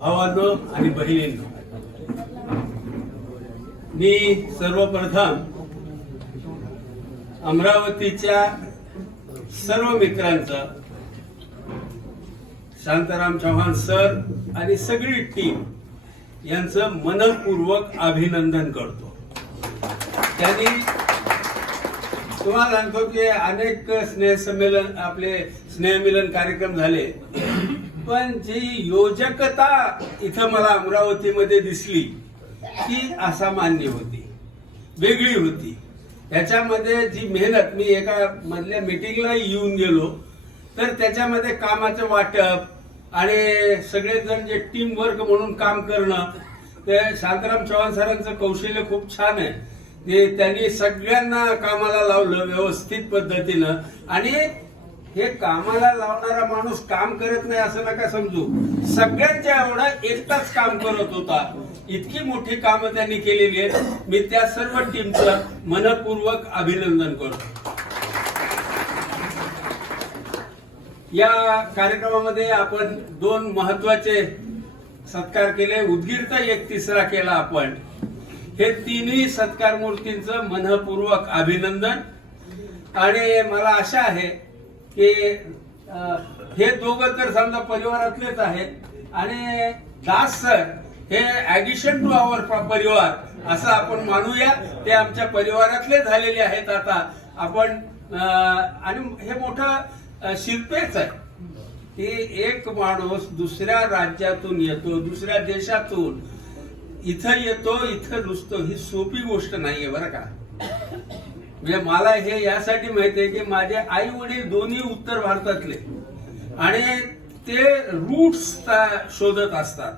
भावांनो आणि बहिणींनो, मी सर्वप्रथम अमरावतीच्या सर्व मित्रांचं, शांताराम चव्हाण सर आणि सगळी टीम यांचं मनपूर्वक अभिनंदन करतो। त्यांनी तुम्हाला सांगतो की अनेक स्नेहसंमेलन आपले स्नेहमिलन कार्यक्रम झाले, पण जी योजकता इथं मला अमरावतीमध्ये दिसली ती असामान्य होती, वेगळी होती। याच्यामध्ये जी मेहनत, मी एका मधल्या मीटिंगला येऊन गेलो तर त्याच्यामध्ये कामाचं वाटप आणि सगळेजण जे टीम वर्क म्हणून काम करणं, ते शांताराम चव्हाण सरांचं कौशल्य खूप छान आहे। ते त्यांनी सगळ्यांना कामाला लावलं व्यवस्थित पद्धतीनं, आणि हे कामाला लावणारा माणूस काम करत नाही असं नका समजू, सगळ्यांच्या एवढा एकटाच काम करत होता। इतकी मोठी कामं त्यांनी केलेली आहेत। मी त्या सर्व टीमचं मनपूर्वक अभिनंदन करतो। या कार्यक्रमामध्ये आपण दोन महत्वाचे सत्कार केले, उदगीरचा एक तिसरा केला आपण। हे तिन्ही सत्कार मूर्तींचं मनपूर्वक अभिनंदन। आणि मला आशा आहे की हे दोघं तर समजा परिवारातलेच आहेत आणि दास सर हे ऍडिशन टू आवर परिवार असं आपण मानूया, ते आमच्या परिवारातले झालेले आहेत आता आपण। आणि हे मोठं शिल्पेच आहे की एक माणूस दुसऱ्या राज्यातून येतो, दुसऱ्या देशातून इथं येतो, इथं रुजतो, ही सोपी गोष्ट नाहीये बरं का। म्हणजे मला हे यासाठी माहिती आहे की माझे आई वडील दोन्ही उत्तर भारतातले, आणि ते रूट्स शोधत असतात।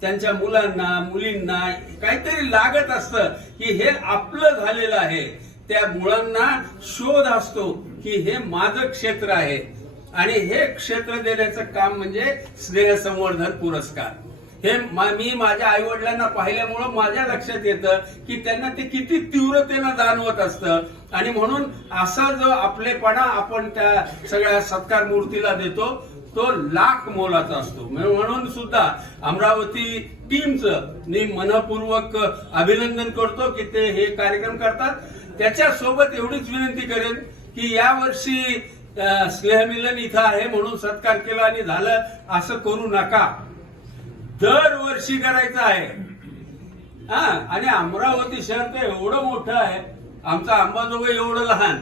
त्यांच्या मुलांना मुलींना काहीतरी लागत असतं की हे आपलं झालेलं आहे, त्या मुलांना शोध असतो की हे माझं क्षेत्र आहे, आणि हे क्षेत्र देण्याचं काम म्हणजे स्नेह संवर्धन पुरस्कार। हे मी माझ्या आई वडिलांना पाहिल्यामुळं माझ्या लक्षात येतं की त्यांना ते किती तीव्रतेनं जाणवत असतं, आणि म्हणून असा जो आपलेपणा आपण त्या सगळ्या सत्कार मूर्तीला देतो तो लाख मोलाचा असतो। म्हणून सुद्धा अमरावती टीमचं मी मनपूर्वक अभिनंदन करतो की ते हे कार्यक्रम करतात। त्याच्यासोबत एवढीच विनंती करेन की यावर्षी स्नेहमिलन इथं आहे म्हणून सत्कार केला आणि झालं असं करू नका, दरवर्षी करायचं आहे। आणि अमरावती शहर तर एवढं मोठं आहे, आमचा अंबाजोगाई एवढं लहान,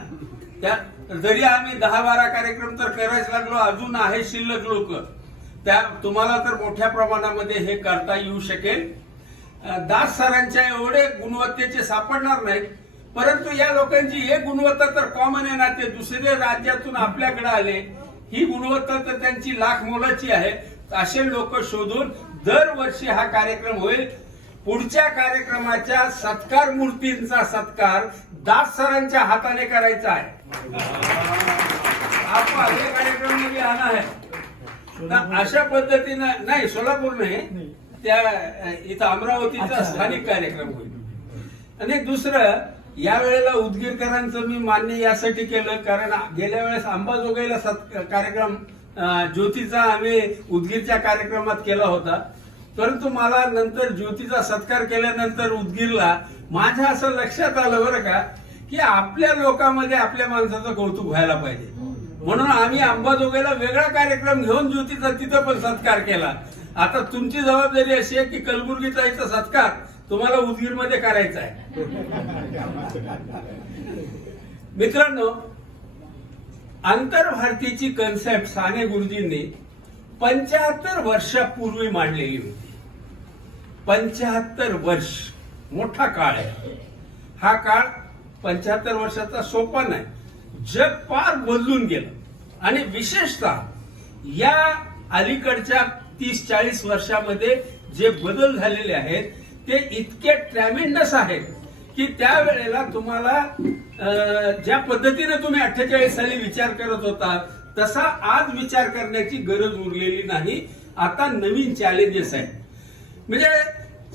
त्या जरी आम्ही 10-12 कार्यक्रम तर करायला लागलो, अजून आहे शिल्लक लोक, त्या तुम्हाला तर मोठ्या प्रमाणामध्ये हे करता येऊ शकेल। दास सरांच्या एवढे गुणवत्तेचे सापडणार नाहीत, परंतु या लोकांची एक गुणवत्ता तर कॉमन आहे ना, ते दुसऱ्या राज्यातून आपल्याकडे आले, ही गुणवत्ता तर त्यांची लाख मोलाची आहे। असे लोक शोधून दरवर्षी हा कार्यक्रम होईल। पुढच्या कार्यक्रमाच्या सत्कार मूर्तींचा सत्कार दास सरांच्या हाताने करायचा आहे। आपण हे कार्यक्रम मध्ये आणा आहे अशा पद्धतीनं नाही, सोलापूर नाही, त्या इथं अमरावतीचा स्थानिक कार्यक्रम होईल। आणि दुसरं, यावेळेला उदगीरकरांचं मी मान्य यासाठी केलं कारण गेल्या वेळेस अंबाजोगाईला कार्यक्रम ज्योतीचा आम्ही उदगीरच्या कार्यक्रमात केला होता, परंतु मला नंतर ज्योतीचा सत्कार केल्यानंतर उदगीरला माझ्या असं लक्षात आलं बरं का की आपल्या लोकांमध्ये आपल्या माणसाचं कौतुक व्हायला पाहिजे, म्हणून आम्ही अंबाजोगाईला वेगळा कार्यक्रम घेऊन ज्योतीचा तिथं पण सत्कार केला। आता तुमची जबाबदारी अशी आहे की कलबुर्गीचा इथं सत्कार तुम्हाला उदगीरमध्ये करायचा आहे। मित्रांनो, आंतरभारतीची कन्सेप्ट साने गुरुजींनी 75 वर्षापूर्वी मांडलेली होती। 75 वर्ष मोठा काळ आहे हा। काळ 75 वर्षाचा सोपा नाही, जग फार बदलून गेलं, आणि विशेषतः या अलीकडच्या 30-40 वर्षामध्ये जे बदल झालेले आहेत ते इतके ट्रॅमेंडस आहेत की त्यावेळेला तुम्हाला ज्या पद्धतीने तुम्ही 48 साली विचार करत होता तसा आज विचार करण्याची गरज उरलेली नाही। आता नवीन चॅलेंजेस आहेत। म्हणजे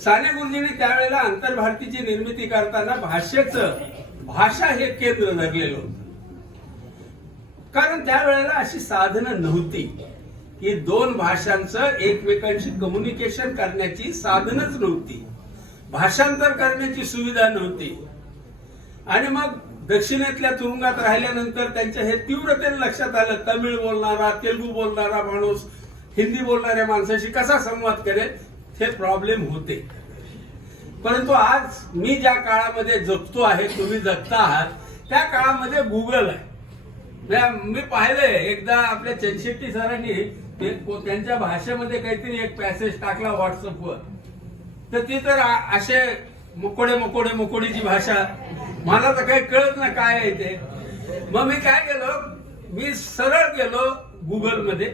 साने गुरुजींनी त्यावेळेला आंतरभारतीची निर्मिती करताना भाषा हे केंद्र धरलेलं होतं, कारण त्यावेळेला अशी साधनं नव्हती की दोन भाषांचं एकमेकांशी कम्युनिकेशन करण्याची साधनच नव्हती, भाषांतर करण्याची सुविधा नव्हती. आणि मग दक्षिणेतल्या तुरुंगात राहिल्यानंतर त्यांच्या हे तीव्रतेने लक्षात आलं, तमिळ बोलणारा, तेलुगू बोलणारा माणूस हिंदी बोलणाऱ्या माणसाशी कसा संवाद करेल, हे प्रॉब्लेम होते. परंतु आज मी ज्या काळामध्ये जगतो आहे, तुम्ही जगता आहात, त्या काळामध्ये गुगल आहे. मी पाहिलंय एकदा आपल्या चंदशेट्टी सरांनी त्यांच्या भाषेमध्ये काहीतरी एक पॅसेज टाकला व्हॉट्सअपवर, तर ती तर असे मोकोडीची भाषा, मला तर काही कळत ना काय आहे ते. मग मी काय केलं, मी सरळ गेलो गुगलमध्ये,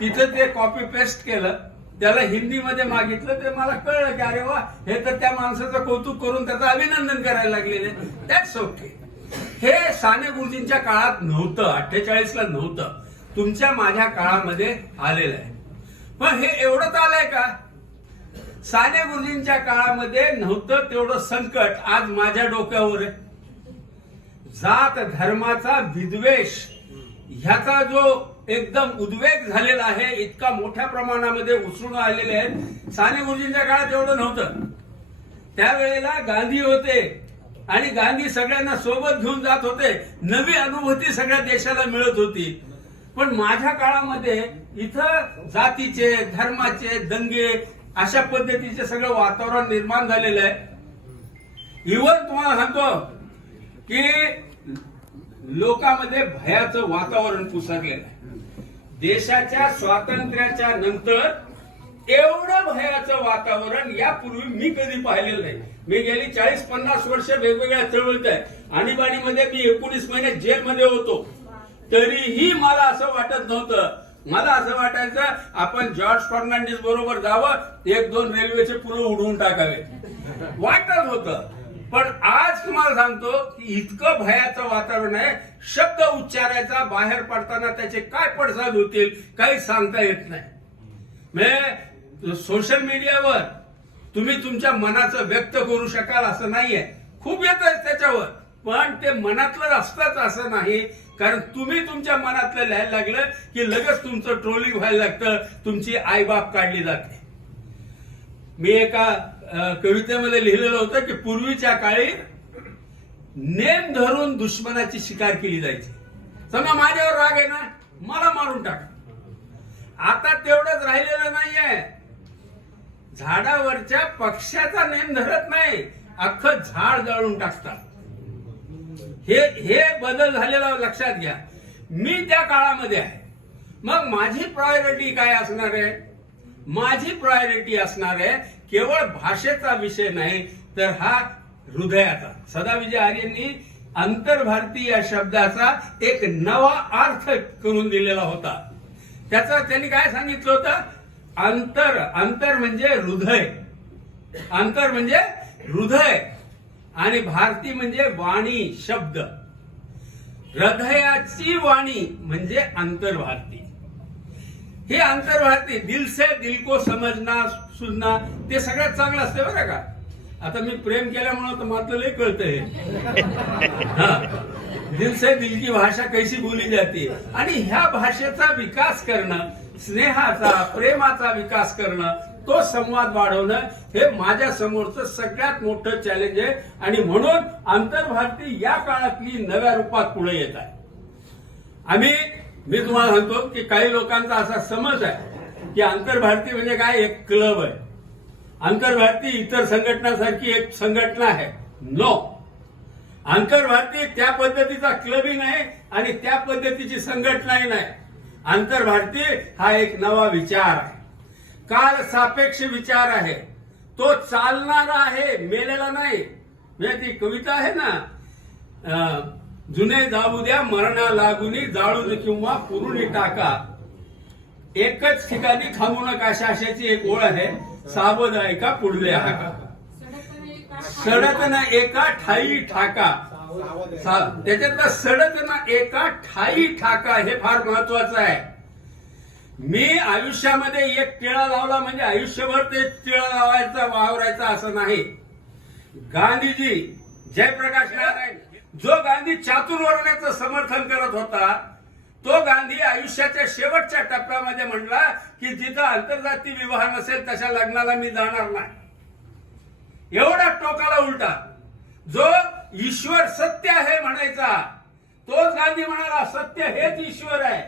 तिथं ते कॉपी पेस्ट केलं, त्याला हिंदीमध्ये मागितलं, ते मला कळलं की अरे वा, हे तर त्या माणसाचं कौतुक करून त्याचं अभिनंदन करायला लागलेले. That's okay. हे साने गुरुजींच्या काळात नव्हतं, 48ला नव्हतं, तुमच्या माझ्या काळामध्ये आलेलं आहे. पण हे एवढंच आलंय का? साने गुरुजींच्या काळामध्ये नव्हतं तेवढं संकट आज माझ्या डोक्यावर आहे. जात धर्माचा विद्वेष ह्याचा जो एकदम उद्वेग झालेला आहे, इतका मोठ्या प्रमाणामध्ये उसळून आलेले आहेत. साने गुरुजींच्या काळात एवढं नव्हतं. त्यावेळेला गांधी होते आणि गांधी सगळ्यांना सोबत घेऊन जात होते, नवी अनुभूती सगळ्या देशाला मिळत होती. पण माझ्या काळामध्ये इथं जातीचे, धर्माचे दंगे, अशा पद्धतीचे सगळं वातावरण निर्माण झालेलं आहे. इव्हन तुम्हाला सांगतो की लोकांमध्ये भयाचं वातावरण पुसरलेलं आहे. देशाच्या स्वातंत्र्याच्या नंतर एवढं भयाचं वातावरण यापूर्वी मी कधी पाहिलेलं नाही. मी गेली 40-50 वर्ष वेगवेगळ्या चळवळीत आहे. आणीबाणीमध्ये मी 19 महिने जेलमध्ये होतो, तरीही मला असं वाटत नव्हतं. मला असं वाटायचं आपण जॉर्ज फर्नांडिस बरोबर जावं, 1-2 रेल्वेचे पुलं उडवून टाकावे, वाटत होतं. पण आज तुम्हाला सांगतो की इतकं भयाचं वातावरण आहे, शब्द उच्चारायचा, बाहेर पडताना त्याचे काय पडसाद होतील काही सांगता येत नाही. म्हणजे सोशल मीडियावर तुम्ही तुमच्या मनाचं व्यक्त करू शकाल असं नाहीये, खूप येत त्याच्यावर, पण ते मनातलं असतंच असं नाही. कारण तुम्ही तुमच्या मनातलं लिहायला लागलं की लगेच तुमचं ट्रोलिंग व्हायला लागतं, तुमची आईबाप काढली जाते. मी एका कवितेमध्ये लिहिलेलं होतं की पूर्वीच्या काळी नेम धरून दुश्मनाची शिकार केली जायची. समजा माझ्यावर राग आहे ना, मला मारून टाक. आता तेवढंच राहिलेलं नाहीये. झाडावरच्या पक्ष्याचा नेम धरत नाही, अख्खं झाड जाळून टाकतात. हे बदल झालेला लक्षात घ्या. मी त्या काळामध्ये आहे. मग माझी प्रायोरिटी काय असणार आहे? माझी प्रायोरिटी असणार आहे केवळ भाषेचा विषय नाही, तर हा हृदयाचा. सदा विजय आर्यांनी आंतरभारतीय या शब्दाचा एक नवा अर्थ करून दिलेला होता. त्याचा त्यांनी काय सांगितलं होतं? अंतर म्हणजे हृदय, अंतर म्हणजे हृदय, आणि भारती म्हणजे वाणी, शब्द. हृदयाची वाणी म्हणजे अंतर्भारती. हे अंतर्भारती दिल से दिल को समजना सुनना, ते सगळ्यात चांगलं असते बरं का. आता मी प्रेम केल्यामुळे तर मात्र लय कळतंय. दिल से दिल की भाषा कैसी बोली जाते. आणि ह्या भाषेचा विकास करणं, स्नेहाचा, प्रेमाचा विकास करणं, तो संवाद वाढवणं, हे माझ्या समोरचं सगळ्यात मोठं चॅलेंज आहे. आणि म्हणून आंतरभारती या काळातली नव्या रूपात पुढे येत आहे. मी तुम्हाला सांगतो की काही लोकांचा असा समज आहे की आंतरभारती म्हणजे काय, एक क्लब आहे. आंतरभारती इतर संघटनासारखी एक संघटना आहे. नो, आंतरभारती त्या पद्धतीचा क्लबही नाही आणि त्या पद्धतीची संघटनाही नाही. आंतरभारती हा एक नवा विचार आहे, काल सापेक्ष विचार आहे. तो चालणारा आहे, मेलेला नाही. म्हणजे ती कविता आहे ना, जुने जाऊ द्या मरणा लागुनी, जाळून किंवा पुरुणी टाका, एकच ठिकाणी थांबू नका, अशाची एक ओळ आहे. सावध ऐका पुढले हाका, सडतना एका ठाई ठाका. त्याच्यातला सडतना एका ठाई ठाका हे फार महत्वाचं आहे. मी आयुष्यामध्ये एक टिळा लावला म्हणजे आयुष्यभर ते टिळा लावायचा, वावरायचा असं नाही. गांधीजी, जयप्रकाश नारायण, जो गांधी चातुर्वर्ण्याचं समर्थन करत होता, तो गांधी आयुष्याच्या शेवटच्या टप्प्यामध्ये म्हणला की जिथं आंतरजातीय विवाह नसेल तशा लग्नाला मी जाणार नाही. एवढा टोकाला उलटा. जो ईश्वर सत्य आहे म्हणायचा तोच गांधी म्हणाला सत्य हेच ईश्वर आहे.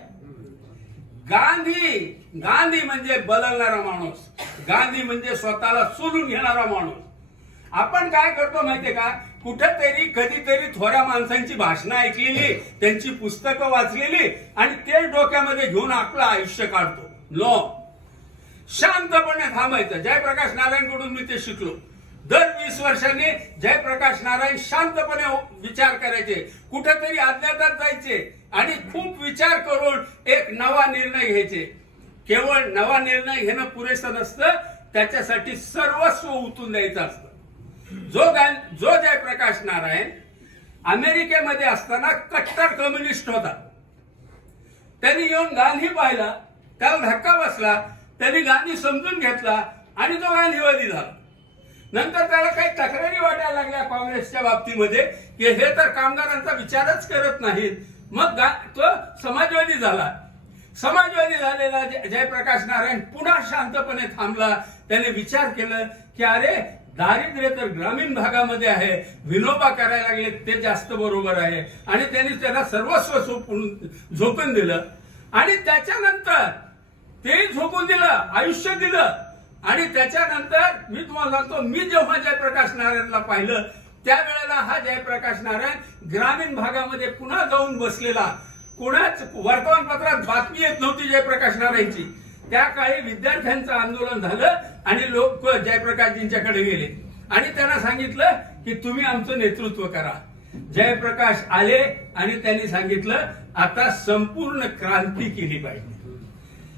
गांधी म्हणजे बदलणारा माणूस. गांधी म्हणजे स्वतःला सोडून घेणारा माणूस. आपण काय करतो माहितीये का, कुठेतरी कधीतरी थोड्या माणसांची भाषणं ऐकलेली, त्यांची पुस्तकं वाचलेली आणि ते डोक्यामध्ये घेऊन आपलं आयुष्य काढतो. नो, शांतपणे थांबायचं. जयप्रकाश नारायणकडून मी ते शिकलो. दर 20 वर्षांनी जयप्रकाश नारायण शांतपणे विचार करायचे, कुठेतरी अज्ञातात जायचे आणि खूप विचार करून एक नवा निर्णय घ्यायचे. केवळ नवा निर्णय घेणं पुरेसं नसतं, त्याच्यासाठी सर्वस्व उतून द्यायचं असतं. जो जयप्रकाश नारायण अमेरिकेमध्ये असताना कट्टर कम्युनिस्ट होता. त्यांनी येऊन गांधी पाहिला, त्याला धक्का बसला, त्यांनी गांधी समजून घेतला आणि तो गांधीवादी झाला. नंतर त्याला काही तक्रारी वाटायला लागल्या काँग्रेसच्या बाबतीमध्ये की हे तर कामगारांचा विचारच करत नाहीत. मग तो समाजवादी झाला. समाजवादी झालेला जयप्रकाश नारायण पुन्हा शांतपणे थांबला. त्याने विचार केलं की अरे दारिद्र्य तर ग्रामीण भागामध्ये आहे, विनोबा करायला लागले ते जास्त बरोबर आहे. आणि त्यांनी त्याला सर्वस्व झोकून दिलं आणि त्याच्यानंतर ते झोकून दिलं, आयुष्य दिलं. आणि त्याच्यानंतर मी तुम्हाला सांगतो, मी जेव्हा जयप्रकाश नारायणला पाहिलं त्यावेळेला हा जयप्रकाश नारायण ग्रामीण भागामध्ये पुन्हा जाऊन बसलेला. कुणाच वर्तमानपत्रात बातमी येत नव्हती जयप्रकाश नारायणची. त्या काळी विद्यार्थ्यांचं आंदोलन झालं आणि लोक जयप्रकाशजींच्याकडे गेले आणि त्यांना सांगितलं की तुम्ही आमचं नेतृत्व करा. जयप्रकाश आले आणि त्यांनी सांगितलं आता संपूर्ण क्रांती केली पाहिजे.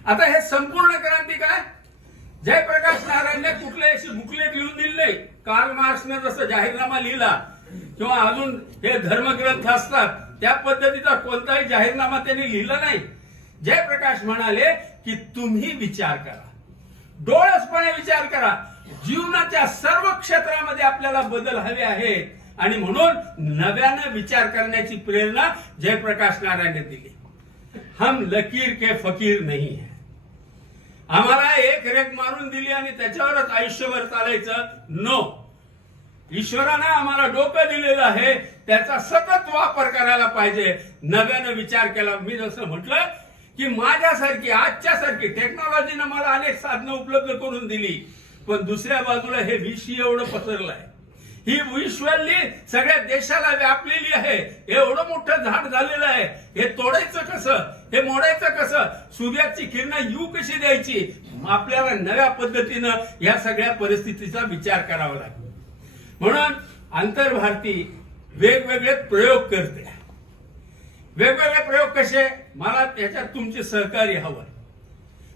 आता हे संपूर्ण क्रांती काय, जयप्रकाश नारायणने कुठले अशी बुकलेट लिहून दिली नाही. कार्ल मार्क्सने जसं जाहीरनामा लिहिला किंवा अजून हे धर्मग्रंथ असतात त्या पद्धतीचा कोणताही जाहीरनामा त्यांनी लिहिला नाही. जयप्रकाश म्हणाले की तुम्ही विचार करा, डोळसपणे विचार करा. जीवनाच्या सर्व क्षेत्रामध्ये आपल्याला बदल हवे आहेत आणि म्हणून नव्यानं विचार करण्याची प्रेरणा जयप्रकाश नारायणने दिली. हम लकीर के फकीर नहीं है. आम्हाला एक रेख मारून दिली आणि त्याच्यावरच आयुष्यभर चालायचं नो. ईश्वरानं आम्हाला डोकं दिलेलं आहे, त्याचा सतत वापर करायला पाहिजे. नव्यानं विचार केला. मी जसं म्हटलं की माझ्यासारखी आजच्यासारखी टेक्नॉलॉजीनं मला अनेक साधनं उपलब्ध करून दिली, पण दुसऱ्या बाजूला हे विष एवढं पसरलं आहे. ही विश्वली सगळ्या देशाला व्यापलेली आहे. एवढं मोठं झाड झालेलं आहे. हे तोडायचं कसं, हे मोडायचं कसं, सूर्याची किरणं येऊ कशी द्यायची. आपल्याला नव्या पद्धतीनं या सगळ्या परिस्थितीचा विचार करावा लागेल. म्हणून आंतरभारती वेगवेगळे प्रयोग करते. वेगवेगळे प्रयोग कसे, मला त्याच्यात तुमचे सहकार्य हवं.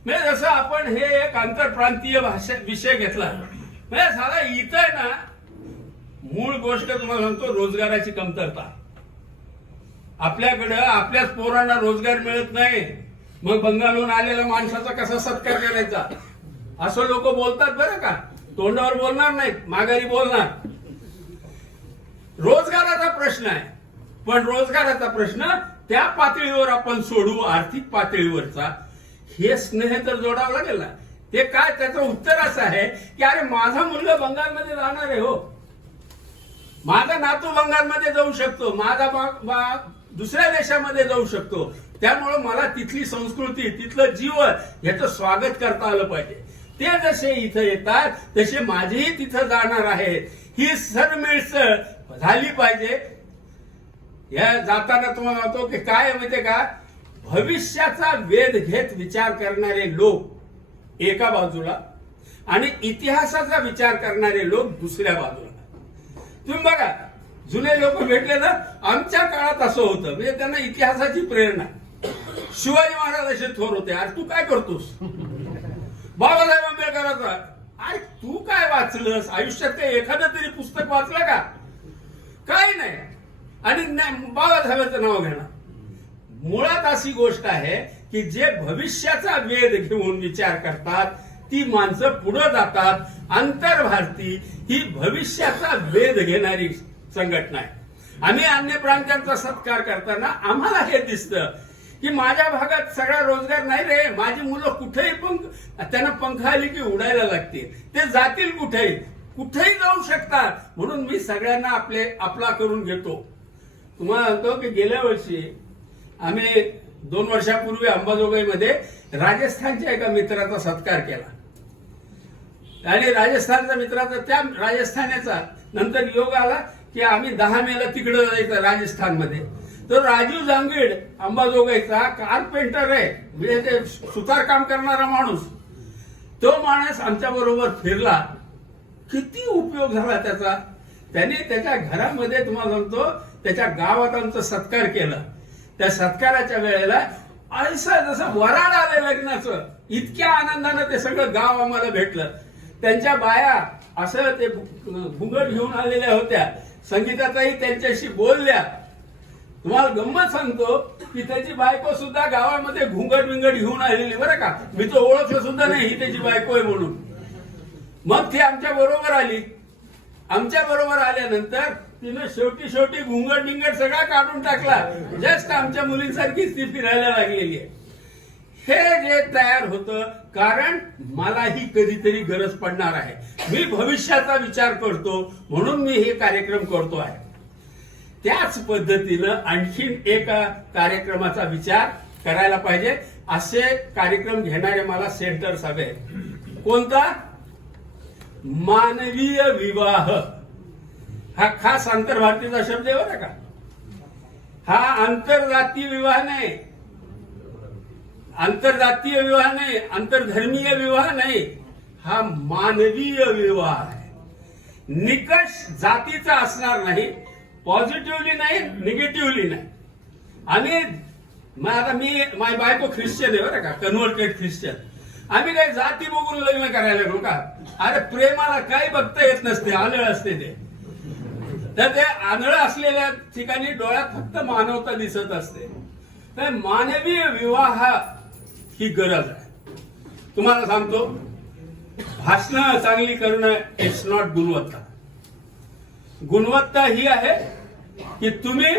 म्हणजे जसं आपण हे एक आंतरप्रांतीय भाषा विषय घेतला, म्हणजे साधा इथं ना मूळ गोष्ट तुम्हाला सांगतो, रोजगाराची कमतरता. आपल्याकडं आपल्याच पोरांना रोजगार मिळत नाही, मग बंगालहून आलेल्या माणसाचा कसा सत्कार करायचा असं लोक बोलतात बरं का. तोंडावर बोलणार नाहीत, माघारी बोलणार. रोजगाराचा प्रश्न आहे, पण रोजगाराचा प्रश्न त्या पातळीवर आपण सोडू, आर्थिक पातळीवरचा. हे स्नेह तर जोडावं लागेल ना. ते काय, त्याचं उत्तर असं आहे की अरे माझा मुलगा बंगालमध्ये जाणार आहे, हो, माझा नातू बंगालमध्ये जाऊ शकतो, माझा दुसऱ्या देशामध्ये जाऊ शकतो. त्यामुळं मला तिथली संस्कृती, तिथलं जीवन याचं स्वागत करता आलं पाहिजे. ते जसे इथं येतात तसे माझेही तिथं जाणार आहेत. ही सरमिसळ झाली पाहिजे. या जाताना तुम्हाला म्हणतो की काय माहितीये का, भविष्याचा वेध घेत विचार करणारे लोक एका बाजूला आणि इतिहासाचा विचार करणारे लोक दुसऱ्या बाजूला. तुम्ही बघा, जुने लोक भेटले ना, आमच्या काळात असं होतं, म्हणजे त्यांना इतिहासाची प्रेरणा. शिवाजी महाराज असे थोर होते, अरे तू काय करतोस. बाबासाहेब आंबेडकरांचा, अरे तू काय वाचलंस आयुष्यात, काही एखादं तरी पुस्तक वाचलं का, काय नाही. आणि बाबासाहेबांचं नाव घेणार. मुळात अशी गोष्ट आहे की जे भविष्याचा वेध घेऊन विचार करतात ती माणसं पुढे जातात. आंतरभारती ही भविष्याचा वेध घेणारी संघटना आहे. आम्ही अन्य प्रांतांचा सत्कार करताना आम्हाला हे दिसतं की माझ्या भागात सगळा रोजगार नाही रे, माझी मुलं कुठेही त्यांना पंख आली की उडायला लागते, ते जातील कुठेही जाऊ शकतात, म्हणून मी सगळ्यांना आपला करून घेतो. तुम्हाला सांगतो की गेल्या वर्षी आम्ही 2 वर्षापूर्वी अंबाजोगाईमध्ये राजस्थानच्या एका मित्राचा सत्कार केला आणि राजस्थानचा मित्राचा त्या राजस्थानाचा नंतर योग आला की आम्ही 10 मेला तिकडे जायचं राजस्थानमध्ये. तो राजीव जांगीड अंबाजोगाईचा कार्पेंटर आहे, म्हणजे ते सुतार काम करणारा माणूस, तो माणूस आमच्या बरोबर फिरला. किती उपयोग झाला त्याचा. त्याने त्याच्या घरामध्ये तुम्हाला सांगतो त्याच्या गावात आमचा सत्कार केला. त्या सत्काराच्या वेळेला असं जसं वराड आलं लग्नाचं, इतक्या आनंदानं ते सगळं गाव आम्हाला भेटलं. त्यांच्या बाया असं ते घुंगट घेऊन आलेल्या होत्या, संगीताताई त्यांच्याशी बोलल्या. तुम्हाला गंमत सांगतो की त्याची बायको सुद्धा गावामध्ये घुंगट विंगट घेऊन आलेली, बरं का, मी तो ओळखलं सुद्धा नाही ही त्याची बायको आहे म्हणून. मग ती आमच्या बरोबर आली. आमच्या बरोबर आल्यानंतर तिनं शेवटी घुंगट बिंगट सगळा काढून टाकला. जस्ट आमच्या मुलींसारखीच ती फिरायला लागलेली आहे. हे जे तयार होतं कारण मलाही कधीतरी गरज पडणार आहे, मी भविष्याचा विचार करतो म्हणून मी हे कार्यक्रम करतो आहे. त्याच पद्धतीनं आणखीन एका कार्यक्रमाचा विचार करायला पाहिजे. असे कार्यक्रम घेणारे मला सेंटर्स हवे. कोणता? मानवीय विवाह. हा खास आंतरभारतीचा शब्द आहे बरं का. हा आंतरजातीय विवाह नाही, आंतरजातीय विवाह नाही, आंतरधर्मीय विवाह नाही, हा मानवीय विवाह आहे. निकष जातीचा असणार नाही, पॉझिटिव्हली नाही, निगेटिव्हली नाही. आणि आता माझी बायको ख्रिश्चन आहे बरं का, कन्व्हर्टेड ख्रिश्चन. आम्ही काही जाती बघून लग्न करायला लागलो का? अरे प्रेमाला काही बघता येत नसते, आंधळ असते ते. तर ते आंधळ असलेल्या ठिकाणी डोळ्यात फक्त मानवता दिसत असते. तर मानवीय विवाह ही गरज आहे. तुम्हाला सांगतो, भाषणं चांगली करणं इट्स नॉट गुणवत्ता. गुणवत्ता ही आहे की तुम्ही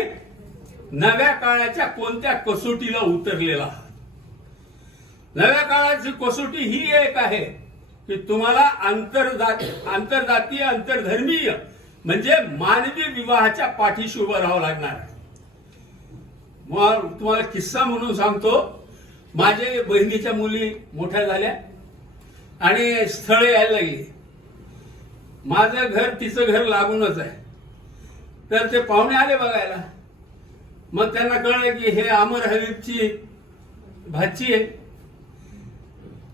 नव्या काळाच्या कोणत्या कसोटीला उतरलेला आहात. नव्या काळाची कसोटी ही एक आहे की तुम्हाला आंतरजातीय आंतरधर्मीय म्हणजे मानवी विवाहाच्या पाठीशी उभं राहावं लागणार आहे. मग तुम्हाला किस्सा म्हणून सांगतो. माझे बहिणीच्या मुली मोठ्या झाल्या आणि स्थळे यायला लागली. माझं घर तिचं घर लागूनच आहे. तर ते पाहुणे आले बघायला. मग त्यांना कळलं की हे अमर हबीबची भाची आहे.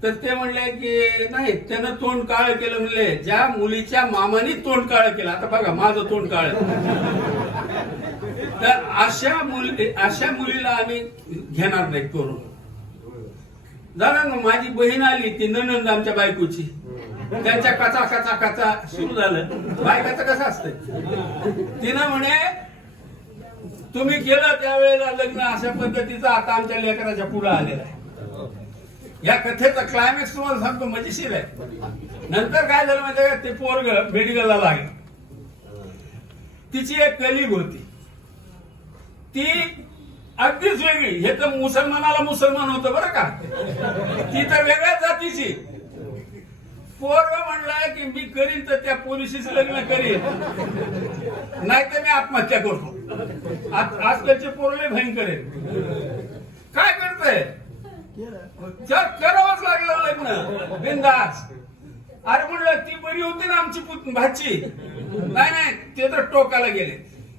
तर ते म्हणले की नाही, त्यानं तोंड काळ केलं. म्हणले ज्या मुलीच्या मामाने तोंड काळ केलं, आता बघा माझं तोंड काळ. तर अशा मुलीला आम्ही घेणार नाही करून. झालं ना, माझी बहीण आली, ती ननंद आमच्या बायकोची. त्यांच्या कचा कचा कचा सुरू झालं. बायकाचं कसं असतं, तिनं म्हणे तुम्ही केलं त्यावेळेला लग्न अशा पद्धतीचं, आता आमच्या लेकराच्या पुढे आलेला आहे. या कथेचा क्लायमॅक्स तुम्हाला सांगतो, मजेशीर आहे. नंतर काय झालं माहिती का, ते पोरग मेडिकलला लागलं. तिची एक कलीग होती, ती अगदीच वेगळी. हे तर मुसलमानाला मुसलमान होतं बरं का, ती तर वेगळ्याच जातीची. पोरग म्हणला की मी करीन तर त्या पोलिसीच लग्न करीन, नाही तर मी आत्महत्या करतो. आजकालचे पोरले भयंकर आहे. काय करतोय, करावंच लागलं लग्न बिनधास्त. अरे म्हणलं ती बरी होती ना आमची भाची, नाही ते तर टोकाला गेले.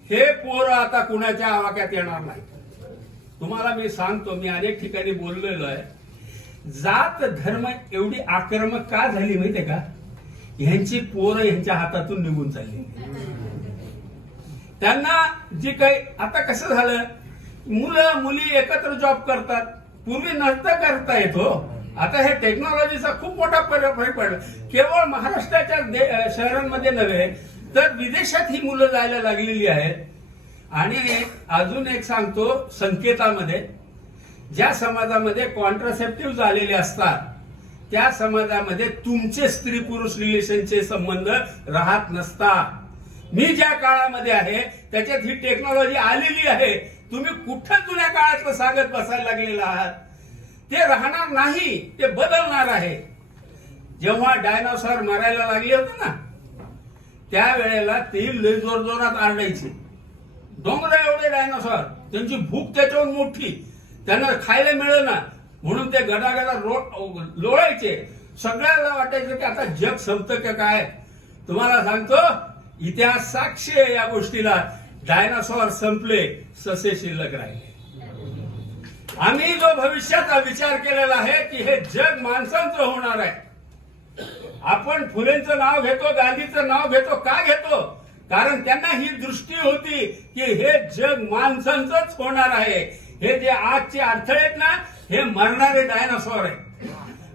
हे पोरं आता कुणाच्या आवाक्यात येणार नाही. तुम्हाला मी सांगतो, मी अनेक ठिकाणी बोललेलो आहे. जात धर्म एवढी आक्रमक का झाली माहितीये का, ह्यांची पोरं ह्यांच्या हातातून निघून चालली. त्यांना जे काही आता कसं झालं, मुलं मुली एकत्र जॉब करतात. पूर्वी नसतं करता येतो. आता हे टेक्नॉलॉजीचा खूप मोठा फरक पडला. केवळ महाराष्ट्राच्या शहरांमध्ये नव्हे तर विदेशात ही मुलं जायला लागलेली आहेत. आणि अजून एक सांगतो, संकेतामध्ये ज्या समाजामध्ये कॉन्ट्रासेप्टिव्ह झालेले असतात त्या समाजामध्ये तुमचे स्त्री पुरुष रिलेशनचे संबंध राहत नसतात. मी ज्या काळामध्ये आहे त्याच्यात ही टेक्नॉलॉजी आलेली आहे. तुम्ही कुठं जुन्या काळातलं सांगत बसायला लागलेला आहात. ते राहणार नाही, ते बदलणार आहे. जेव्हा डायनासॉर मारायला लागले होते ना, त्यावेळेला ती लय जोर जोरात आरडायची. डोंगरा एवढे डायनासॉर, त्यांची भूक त्याच्यावर मोठी, त्यांना खायला मिळेना म्हणून ते गडागडा लोळायचे. सगळ्याला वाटायचं की आता जग संपतं का काय. तुम्हाला सांगतो, इतिहास साक्षी आहे या गोष्टीला. डायनासॉर संपले, ससे शिल्लक राहिले. आम्ही जो भविष्याचा विचार केलेला आहे की हे जग माणसांचं होणार आहे. आपण फुलेंचं नाव घेतो, गांधीचं नाव घेतो. का घेतो? कारण त्यांना ही दृष्टी होती की हे जग माणसांचंच होणार आहे. हे जे आजचे अडथळे आहेत ना, हे मरणारे डायनासॉर आहेत.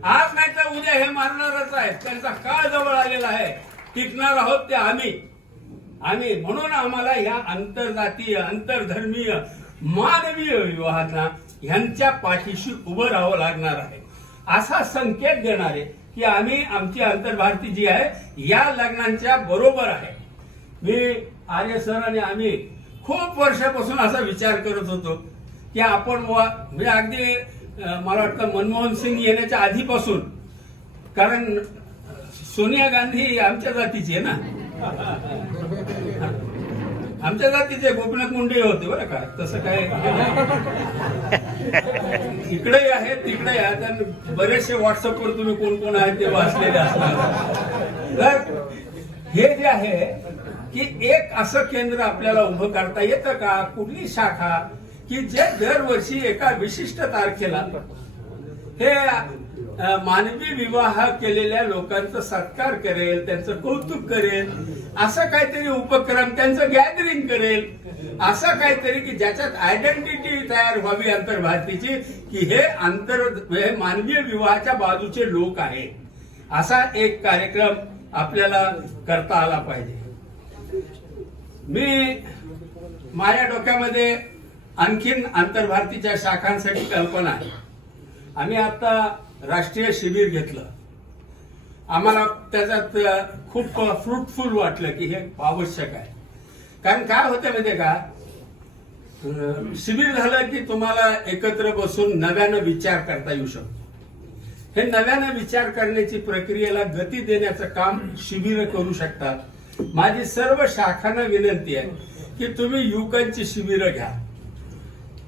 आज नाही तर उद्या हे मारणारच आहेत. त्यांचा काळ जवळ आलेला आहे. टिकणार आहोत ते आम्ही. म्हणून आम्हाला ह्या आंतरजातीय, आंतरधर्मीय, मानवीय विवाहांना ह्यांच्या पाठीशी उभं राहावं लागणार आहे. असा संकेत देणारे की आम्ही आमची आंतरभारती जी आहे या लग्नांच्या बरोबर आहे. मी आर्य सर आणि आम्ही खूप वर्षापासून असा विचार करत होतो की आपण म्हणजे अगदी मला वाटतं मनमोहन सिंग येण्याच्या आधीपासून, कारण सोनिया गांधी आमच्या जातीची आहे ना, आमच्या जातीचे गोपीनाथ मुंडे होते बरं का. तसं काय इकडे आहे तिकडे आहे. बरेचसे व्हॉट्सअपवर तुम्ही कोण कोण आहेत ते वाचलेले असणार. तर हे जे आहे की एक असं केंद्र आपल्याला उभं करता येतं का, कुठली शाखा की जे दरवर्षी एका विशिष्ट तारखेला हे मानवी विवाह केलेल्या लोकांचा सत्कार करेल, त्यांचं कौतुक करेल, असं काहीतरी उपक्रम, त्यांचं गॅदरिंग करेल, असं काहीतरी की ज्याच्यात आयडेंटिटी तयार व्हावी आंतरभारतीची की हे मानवीय विवाहाच्या बाजूचे लोक आहेत. असा एक कार्यक्रम आपल्याला करता आला पाहिजे. माझ्या डोक्यामध्ये आणखीन आंतरभारतीच्या शाखांसाठी कल्पना आहे. आम्ही आता राष्ट्रीय शिबिर घेतलं. आम्हाला त्याच्यात खूप फ्रुटफुल वाटलं की हे आवश्यक आहे. कारण काय होतं माहितीये का, शिबिर झालं की तुम्हाला एकत्र बसून नव्यानं विचार करता येऊ शकतो. हे नव्यानं विचार करण्याची प्रक्रियेला गती देण्याचं काम शिबिर करू शकतात. माझी सर्व शाखांना विनंती आहे की तुम्ही युवकांची शिबिरं घ्या.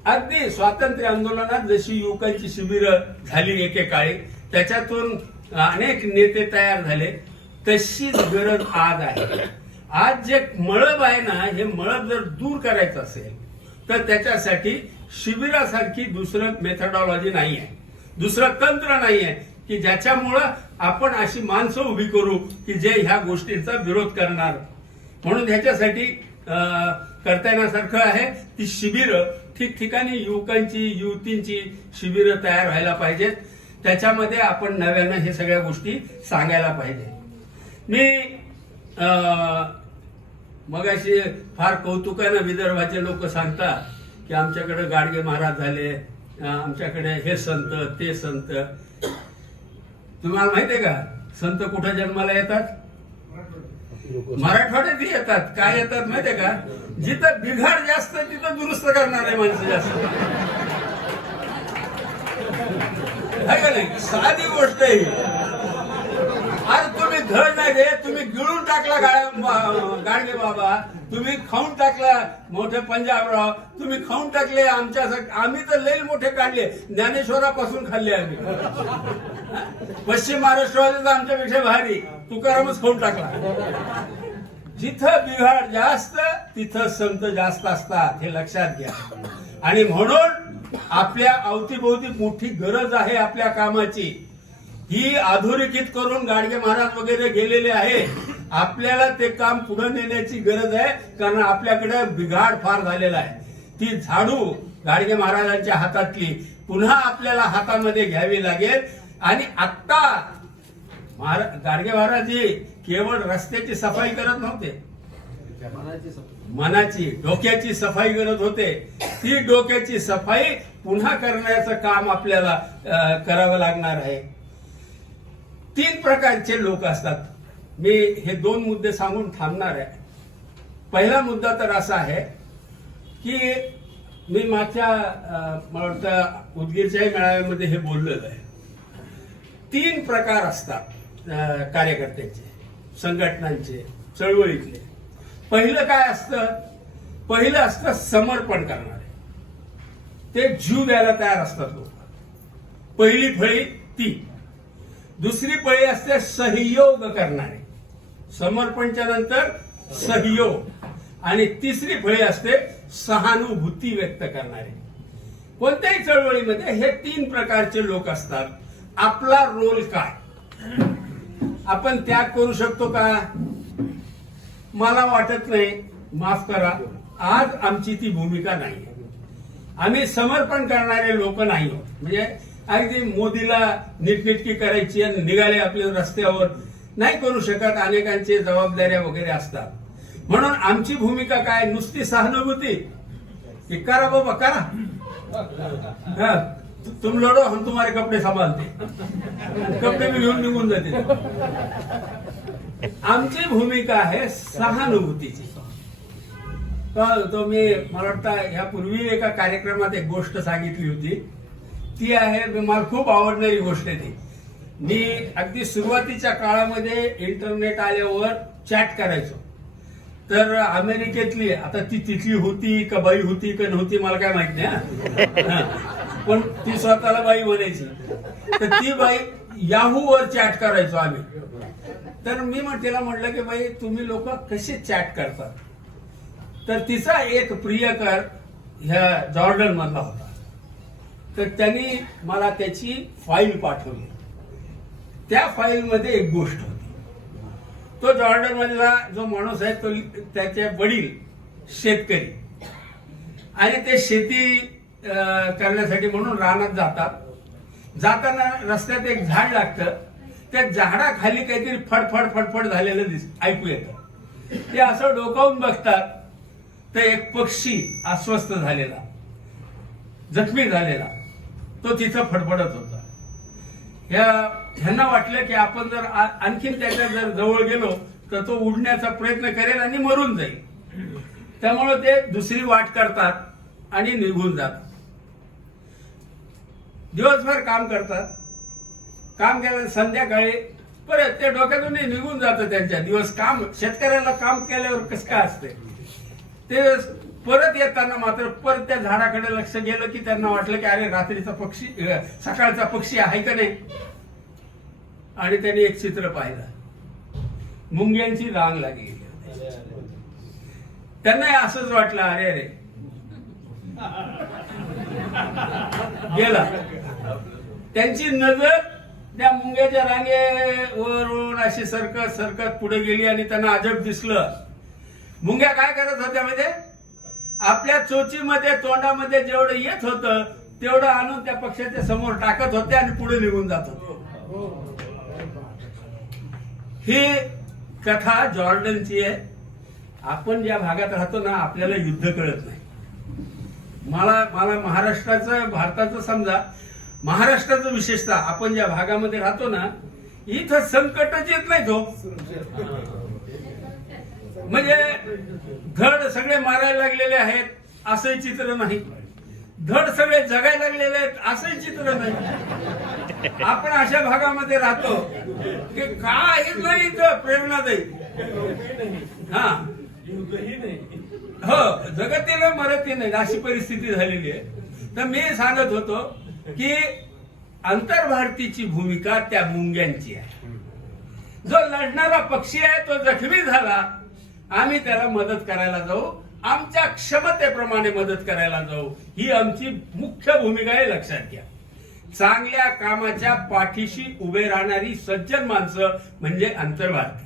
अगदी स्वातंत्र्य आंदोलनात जशी युवकांची शिबिरं झाली एकेकाळी, त्याच्यातून अनेक नेते तयार झाले, तशीच गरज आज आहे. आज जे मळब आहे ना, हे मळब जर दूर करायचं असेल तर त्याच्यासाठी शिबिरासारखी दुसरं मेथडॉलॉजी नाही आहे, दुसरं तंत्र नाही आहे की ज्याच्यामुळं आपण अशी माणसं उभी करू की जे ह्या गोष्टींचा विरोध करणार. म्हणून ह्याच्यासाठी करता येण्यासारखं आहे ती शिबिरं ठिकठिकाणी युवकांची, युवतींची शिबिरं तयार व्हायला पाहिजेत. त्याच्यामध्ये आपण नव्यानं हे सगळ्या गोष्टी सांगायला पाहिजे. मी मगाशी फार कौतुकानं विदर्भाचे लोक सांगतात की आमच्याकडे गाडगे महाराज झाले, आमच्याकडे हे संत ते संत. तुम्हाला माहितीये का संत कुठं जन्माला येतात? मराठवाड्यात येतात. काय येतात माहितीये का? जिथं बिघाड जास्त तिथं दुरुस्त करणारे माणसं जास्त. आहे का नाही? साधी गोष्ट आहे. आज तुम्ही धड नाही रे, तुम्ही गिळून टाकला गाडगे बाबा, तुम्ही खाऊन टाकला मोठे पंजाबराव, तुम्ही खाऊन टाकले आमच्या. आम्ही तर लई मोठे काढले, ज्ञानेश्वरापासून खाल्ले आम्ही. पश्चिम महाराष्ट्रात आमच्यापेक्षा भारी तुकारामच खाऊन टाकला. जिथं बिघाड जास्त तिथं संत जास्त असतात, हे लक्षात घ्या. आणि म्हणून आपल्या अवतीभोवती मोठी गरज आहे आपल्या कामाची. ही अधोरेखित करून गाडगे महाराज वगैरे गेलेले आहे. आपल्याला ते काम पुढे नेण्याची गरज आहे, कारण आपल्याकडे बिघाड फार झालेला आहे. ती झाडू गाडगे महाराजांच्या हातातली पुन्हा आपल्याला हातामध्ये घ्यावी लागेल. आणि आत्ता गाडगे महाराज केवळ रस्त्याची सफाई करत नव्हते, मनाची, डोक्याची सफाई करत होते. ती डोक्याची सफाई पुन्हा करण्याचं काम आपल्याला करावं लागणार आहे. 3 प्रकारचे लोक असतात. मी हे 2 मुद्दे सांगून थांबणार आहे. पहिला मुद्दा तर असा आहे की मी मागच्या मला वाटतं उदगीरच्याही मेळाव्यामध्ये हे बोललेलं आहे. 3 प्रकार असतात कार्यकर्त्यांचे, संघटनांचे, चळवळीतले. पहिलं काय असतं? पहिलं असतं समर्पण करणारे, ते जीव द्यायला तयार असतात लोक. पहिली फळी ती. दुसरी फळी असते सहयोग करणारे, समर्पणच्या नंतर सहयोग. आणि तिसरी फळी असते सहानुभूती व्यक्त करणारे. कोणत्याही चळवळीमध्ये हे 3 प्रकारचे लोक असतात. आपला रोल काय? आपण त्याग करू शकतो का? मला वाटत नाही. माफ करा, आज आमची ती भूमिका नाही. आम्ही समर्पण करणारे लोक नाही आहोत. म्हणजे अगदी मोदीला नीटनेटकी करायची आणि निघाले आपल्या रस्त्यावर नाही करू शकत. अनेकांची जबाबदाऱ्या वगैरे असतात. म्हणून आमची भूमिका काय? नुसती सहानुभूती की करा बाबा करा, तुम लढो हम तुम्हारे कपडे सांभाळते, कपडे मी घेऊन निघून जाते. आमची भूमिका आहे सहानुभूतीची. तो मी मला वाटतं यापूर्वी एका कार्यक्रमात एक गोष्ट सांगितली होती. ती आहे, मला खूप आवडणारी गोष्ट आहे ती. मी अगदी सुरुवातीच्या काळामध्ये इंटरनेट आल्यावर चॅट करायचो. तर अमेरिकेतली, आता ती तिथली होती का बाई होती का नव्हती मला काय माहित नाही, पण ती स्वतःला बाई म्हणायची. तर ती बाई याहूवर चॅट करायचो आम्ही. तर मी तिला म्हटलं की बाई तुम्ही लोक कसे चॅट करतात? तर तिचा एक प्रियकर ह्या जॉर्डन मधला होता. तर त्यांनी मला त्याची फाईल पाठवली. त्या फाईलमध्ये एक गोष्ट होती. तो जॉर्डन मधला जो माणूस आहे तो, त्याचे वडील शेतकरी, आणि ते शेती करण्यासाठी म्हणून रानात जातात. जाताना रस्त्यात एक झाड लागतं. त्या झाडाखाली काहीतरी फडफड फडफड झालेलं ऐकू येतं. ते असं डोकावून बघतात तर एक पक्षी अस्वस्थ झालेला, जखमी झालेला, तो तिथं फडफडत होता. ह्यांना वाटलं की आपण जर आणखीन त्याच्या जर जवळ गेलो तर तो उडण्याचा प्रयत्न करेल आणि मरून जाईल. त्यामुळे ते दुसरी वाट करतात आणि निघून जातात. दिवसभर काम करतात. काम केलं, संध्याकाळी परत ते डोक्यातून निघून जातं त्यांच्या. दिवस काम, शेतकऱ्याला काम केल्यावर कसं काय असते. ते परत येताना मात्र परत त्या झाडाकडे लक्ष गेलं की त्यांना वाटलं की अरे रात्रीचा पक्षी, सकाळचा पक्षी आहे का नाही. आणि त्यांनी एक चित्र पाहिलं. मुंग्यांची रांग लागली. त्यांना असंच वाटलं अरे अरे गेला. त्यांची नजर त्या मुंग्याच्या रांगेवरून अशी सरकत सरकत पुढे गेली आणि त्यांना अजब दिसलं. मुंग्या काय करत होत्या म्हणजे आपल्या चोचीमध्ये, तोंडामध्ये जेवढं येत होतं तेवढं आणून त्या पक्षाच्या समोर टाकत होत्या आणि पुढे निघून जात होते. ही कथा जॉर्डनची आहे. आपण ज्या भागात राहतो ना, आपल्याला युद्ध कळत नाही. मला महाराष्ट्राचं, भारताचं समजा, महाराष्ट्राचं विशेषतः आपण ज्या भागामध्ये राहतो ना, इथं संकटच येत नाही. तो म्हणजे धड सगळे मारायला लागलेले आहेत असंही चित्र नाही, धड सगळे जगायला लागलेले आहेत असंही चित्र नाही. आपण अशा भागामध्ये राहतो की काहीच नाही इथं प्रेरणादायी. हा, हो, जगतील मरत नाही अशी परिस्थिती झालेली आहे. तर मी सांगत होतो की आंतरभारतीची भूमिका त्या मुंग्यांची आहे. जो लढणारा पक्षी आहे तो जखमी झाला, आम्ही त्याला मदत करायला जाऊ, आमच्या क्षमतेप्रमाणे मदत करायला जाऊ. ही आमची मुख्य भूमिका आहे. लक्षात घ्या. चांगल्या कामाच्या पाठीशी उभे राहणारी सज्जन माणसं म्हणजे आंतरभारती.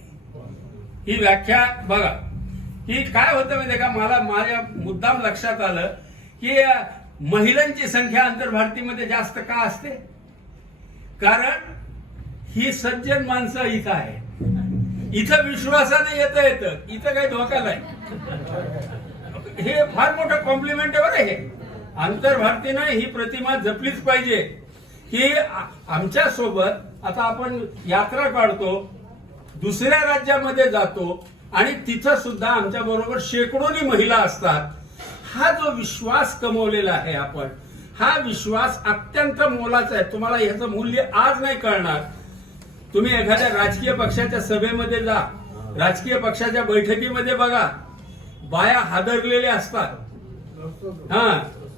ही व्याख्या बघा. ही काय होतं माहितीये का, मला माझ्या मुद्दाम लक्षात आलं की महिलांची संख्या आंतरभारतीमध्ये जास्त का असते. कारण ही सज्जन माणसं इथं आहे. इथं विश्वासाने येतं, इथं काही धोका नाही. हे फार मोठं कॉम्प्लिमेंट आहे बरं. हे आंतरभारतीनं ही प्रतिमा जपलीच पाहिजे की आमच्या सोबत आता आपण यात्रा काढतो, दुसऱ्या राज्यामध्ये जातो आणि तिथं सुद्धा आमच्या बरोबर शेकडोनी महिला असतात. हा जो विश्वास कमवलेला आहे आपण, हा विश्वास अत्यंत मोलाचा आहे. तुम्हाला ह्याचं मूल्य आज नाही कळणार. तुम्ही एखाद्या राजकीय पक्षाच्या सभेमध्ये जा, राजकीय पक्षाच्या बैठकीमध्ये बघा, बाया हादरलेल्या असतात.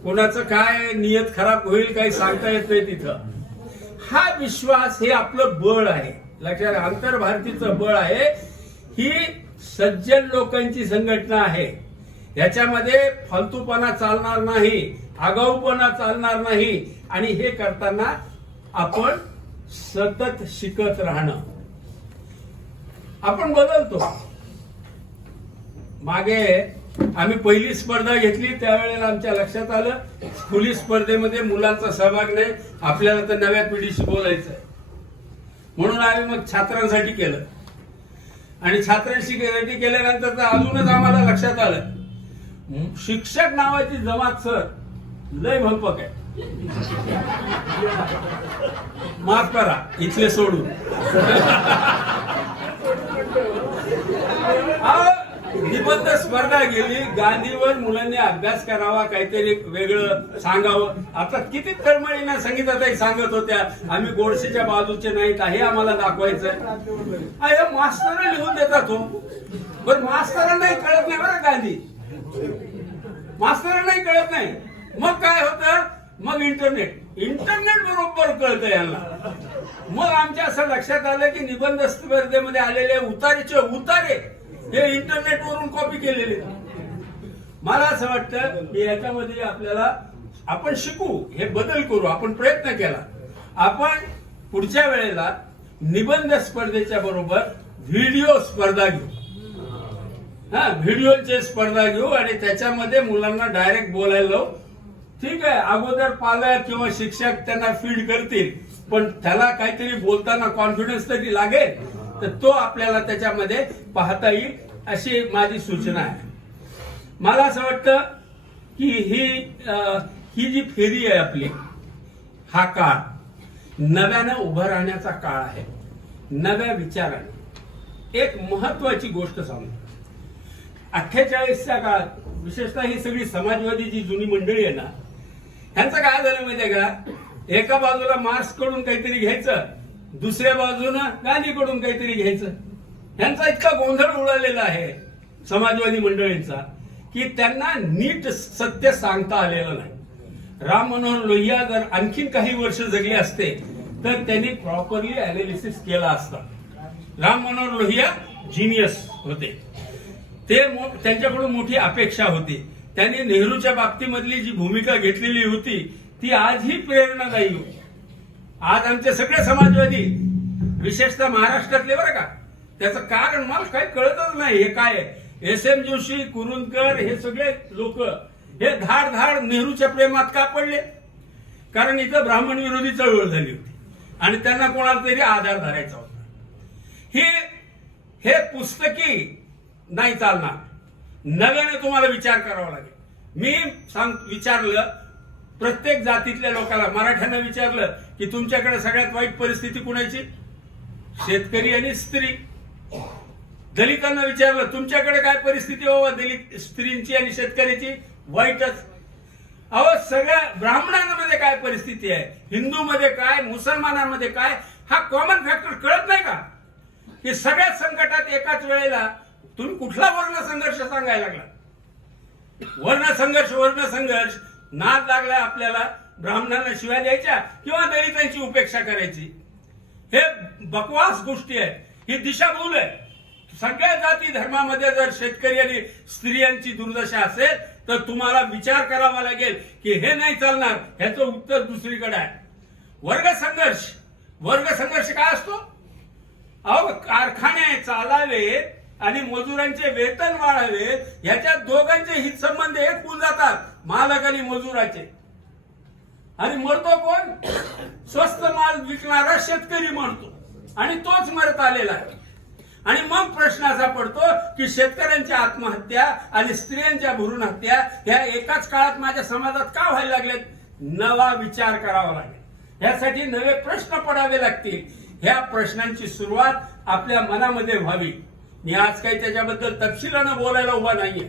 कोणाचं काय नियत खराब होईल काही सांगता येत नाही तिथं. हा विश्वास हे आपलं बळ आहे. लक्षात, आंतरभारतीचं बळ आहे. ही सज्जन लोकांची संघटना आहे. याच्यामध्ये फालतूपणा चालणार नाही, आगाऊपणा चालणार नाही. आणि हे करताना आपण सतत शिकत राहणं. आपण बदलतो. मागे आम्ही पहिली स्पर्धा घेतली त्यावेळेला आमच्या लक्षात आलं खुली स्पर्धेमध्ये मुलांचा सहभाग नाही, आपल्याला तर नव्या पिढीशी बोलायचं आहे. म्हणून आम्ही मग छात्रांसाठी केलं. आणि छात्रांशी केल्यानंतर तर अजूनच आम्हाला लक्षात आलं शिक्षक नावाची जमात सर लय भंपक आहे. माफ करा इथले सोडून. निबंध स्पर्धा गेली, गांधीवर मुलांनी अभ्यास करावा, काहीतरी वेगळं सांगावं. आता किती तळमळीनं संगीताताई सांगत होत्या आम्ही गोडसेच्या बाजूचे नाहीत, हे आम्हाला दाखवायचंय. मास्तर लिहून देतात हो. पण मास्तरांनाही कळत नाही बरं गांधी, मास्तरांनाही कळत नाही. मग काय होतं, मग इंटरनेट बरोबर कळतं यांना. मग आमच्या असं लक्षात आलं की निबंध स्पर्धेमध्ये आलेले उतारे हे इंटरनेटवरून कॉपी केलेले. मला असं वाटतं की याच्यामध्ये आपण शिकू, हे बदल करू. आपण प्रयत्न केला. आपण पुढच्या वेळेला निबंध स्पर्धेच्या बरोबर व्हिडिओ स्पर्धा घेऊ. व्हिडिओची स्पर्धा घेऊ आणि त्याच्यामध्ये मुलांना डायरेक्ट बोलायला लावू. ठीक आहे, अगोदर पालक किंवा शिक्षक त्यांना फीड करतील, पण त्याला काहीतरी बोलताना कॉन्फिडन्स तरी लागेल, तर तो आपल्याला त्याच्यामध्ये पाहता येईल अशी माझी सूचना आहे. मला असं वाटतं की ही जी फेरी आहे आपली, हा काळ नव्यानं उभं राहण्याचा काळ आहे. नव्या विचाराने एक महत्वाची गोष्ट सांगतो. 48च्या काळात विशेषतः ही सगळी समाजवादी जी जुनी मंडळी आहे ना, ह्यांचं काय झालं माहितीये का, एका बाजूला मार्क्स कडून काहीतरी घ्यायचं, दुसऱ्या बाजूनं गांधीकडून काहीतरी घ्यायचं. ह्यांचा इतका गोंधळ उडालेला आहे समाजवादी मंडळींचा की त्यांना नीट सत्य सांगता आलेलं नाही. राम मनोहर लोहिया जर आणखीन काही वर्ष जगले असते तर त्यांनी प्रॉपरली अनालिसिस केला असता. राम मनोहर लोहिया जिनियस होते. त्यांच्याकडून मोठी अपेक्षा होती. त्यांनी नेहरूच्या बाबतीमधली जी भूमिका घेतलेली होती ती आजही प्रेरणादायी होती. आज आमचे सगळे समाजवादी, विशेषतः महाराष्ट्रातले बरं का, त्याचं कारण मला काही कळतच नाही. हे काय SM जोशी, कुरुंदकर हे सगळे लोक हे धाड नेहरूच्या प्रेमात का पडले? कारण इथं ब्राह्मण विरोधी चळवळ झाली होती आणि त्यांना कोणाला तरी आधार धरायचा होता. हे पुस्तकी नाही चालणार. नव्याने तुम्हाला विचार करावा लागेल. मी विचारलं प्रत्येक जातीतल्या लोकांना, मराठ्यांना विचारलं की तुमच्याकडे सगळ्यात वाईट परिस्थिती कुणाची? शेतकरी आणि स्त्री. दलितांना विचारलं तुमच्याकडे काय परिस्थिती बाबा दलित स्त्रींची आणि शेतकऱ्याची? वाईटच. अहो सगळ्या ब्राह्मणांमध्ये काय परिस्थिती आहे, हिंदूमध्ये काय, मुसलमानांमध्ये काय, हा कॉमन फॅक्टर कळत नाही का? की सगळ्याच संकटात एकाच वेळेला तुम्ही कुठला वर्ण संघर्ष सांगायला लागला? वर्ण संघर्ष नाद लागला आपल्याला ब्राह्मणांना शिव्या द्यायच्या किंवा दलितांची उपेक्षा करायची. हे बकवास गोष्टी आहेत. ही दिशाभूल आहे. सगळ्या जाती धर्मामध्ये जर शेतकरी आणि स्त्रियांची दुर्दशा असेल तर तुम्हाला विचार करावा लागेल की हे नाही चालणार. ह्याचं उत्तर दुसरीकडे आहे. वर्ग संघर्ष काय असतो? अहो कारखाने चालावे आणि मजुरांचे वेतन वाढावे, याच्यात दोघांचे हितसंबंध एक होऊन जातात, मालक आणि मजुराचे. आणि मरतो कोण? स्वस्त माल विकणारा शेतकरी मरतो आणि तोच मरत आलेला आहे. आणि मग प्रश्न असा पडतो की शेतकऱ्यांच्या आत्महत्या आणि स्त्रियांच्या भ्रूण हत्या ह्या एकाच काळात माझ्या समाजात का व्हायला लागलेत? नवा विचार करावा लागेल. यासाठी नवे प्रश्न पडावे लागतील. ह्या प्रश्नांची सुरुवात आपल्या मनामध्ये व्हावी. मी आज काही त्याच्याबद्दल तपशिलानं बोलायला उभा नाहीये,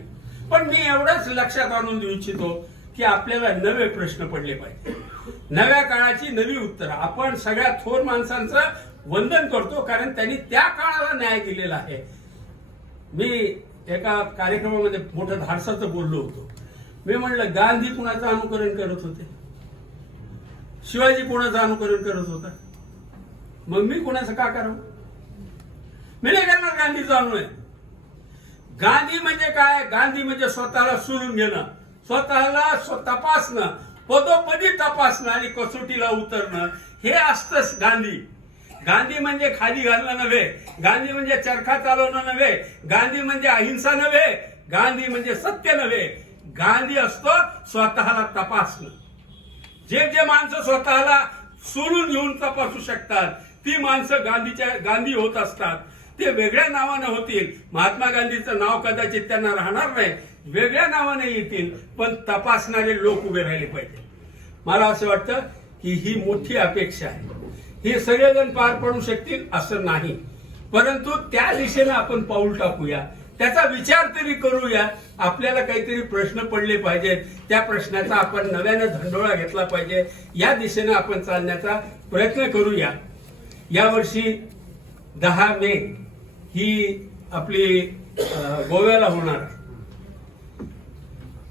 पण मी एवढंच लक्षात आणून देऊ इच्छितो की आपल्याला नवे प्रश्न पडले पाहिजे, नव्या काळाची नवी उत्तरं. आपण सगळ्या थोर माणसांचं वंदन करतो कारण त्यांनी त्या काळाला न्याय दिलेला आहे. मी एका कार्यक्रमामध्ये मोठं धाडसाचं बोललो होतो. मी म्हणलं गांधी कुणाचं अनुकरण करत होते, शिवाजी कोणाचं अनुकरण करत होता, मग मी कोणाचं का करावं? मी नाही करणार गांधीचं अनुकरण. गांधी म्हणजे काय? गांधी म्हणजे स्वतःला सोडून घेणं, स्वतःला तपासणं, पदोपदी तपासणं आणि कसोटीला उतरणं, हे असतंच गांधी. गांधी म्हणजे खाली घालणं नव्हे, गांधी म्हणजे चरखा चालवणं नव्हे, गांधी म्हणजे अहिंसा नव्हे, गांधी म्हणजे सत्य नव्हे. गांधी असतो स्वतःला तपासणं. जे जे माणसं स्वतःला सोडून घेऊन तपासू शकतात ती माणसं गांधी होत असतात. ते वेगळ्या नावाने होतील, महात्मा गांधीचं नाव कदाचित त्यांना राहणार नाही, वेगळ्या नावाने येतील, पण तपासणारे लोक उभे राहिले पाहिजे. मला असं वाटतं की ही मोठी अपेक्षा आहे. हे सगळेजण पार पडू शकतील असं नाही, परंतु त्या दिशेने आपण पाऊल टाकूया, त्याचा विचार तरी करूया. आपल्याला काहीतरी प्रश्न पडले पाहिजेत, त्या प्रश्नाचा आपण नव्याने धंडोळा घेतला पाहिजे. या दिशेने आपण चालण्याचा प्रयत्न करूया. यावर्षी 10 मे ही आपली गोव्याला होणार आहे.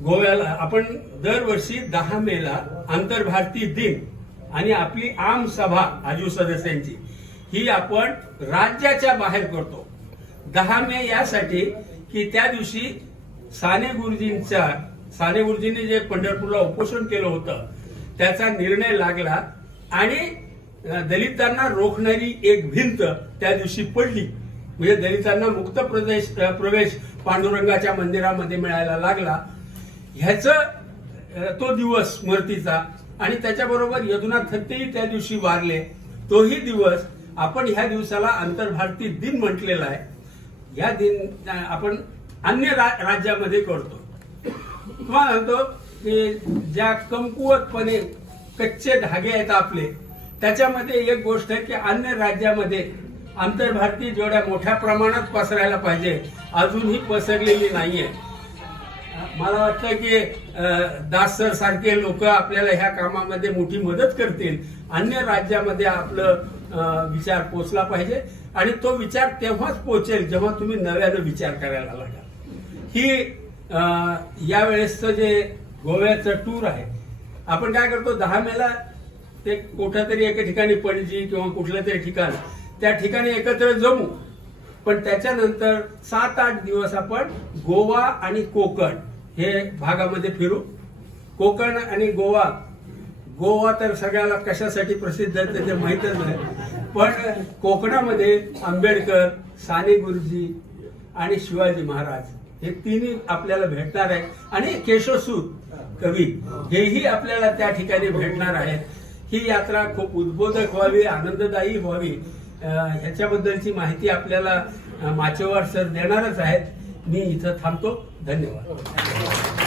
गोव्याला आपण दरवर्षी 10 मेला आंतरभारतीय दिन आणि आपली आम सभा आजू सदस्यांची ही आपण राज्याच्या बाहेर करतो. 10 मे यासाठी की त्या दिवशी साने गुरुजींनी जे पंढरपूरला उपोषण केलं होतं त्याचा निर्णय लागला आणि दलितांना रोखणारी एक भिंत त्या दिवशी पडली. म्हणजे दलितांना मुक्त प्रवेश पांडुरंगाच्या मंदिरामध्ये मिळायला लागला. ह्याचं तो दिवस स्मृतीचा आणि त्याच्याबरोबर यदुनाथ थत्तेही त्या दिवशी वारले. तोही दिवस आपण ह्या दिवसाला आंतरभारतीय दिन म्हटलेला आहे. या दिन आपण अन्य राज्यामध्ये करतो. तुम्हाला म्हणतो की ज्या कमकुवतपणे कच्चे धागे आहेत आपले, त्याच्यामध्ये एक गोष्ट आहे की अन्य राज्यामध्ये आंतरभारतीय जेवढ्या मोठ्या प्रमाणात पसरायला पाहिजे अजूनही पसरलेली नाहीये. मला वाटतं की दास सर सारखे लोक आपल्याला ह्या कामामध्ये मोठी मदत करतील. अन्य राज्यामध्ये आपलं विचार पोचला पाहिजे आणि तो विचार तेव्हाच पोचेल जेव्हा तुम्ही नव्यानं विचार करायला लागाल. ही यावेळेसचं जे गोव्याचं टूर आहे, आपण काय करतो 10 मेला ते कुठं तरी एका ठिकाणी पणजी किंवा कुठल्या तरी ठिकाण त्या ठिकाणी एकत्र जमू, पण त्याच्यानंतर 7-8 दिवस आपण गोवा आणि कोकण हे भागामध्ये फिरू. कोकण आणि गोवा तर सगळ्याला कशासाठी प्रसिद्ध आहे ते माहीतच नाही, पण कोकणामध्ये आंबेडकर, साने गुरुजी आणि शिवाजी महाराज हे तिन्ही आपल्याला भेटणार आहेत आणि केशवसूत कवी हेही आपल्याला त्या ठिकाणी भेटणार आहेत. ही यात्रा खूप उद्बोधक व्हावी, आनंददायी व्हावी, ह्याच्याबद्दलची माहिती आपल्याला माचेवार सर देणारच आहेत. मी इथं थांबतो. धन्यवाद.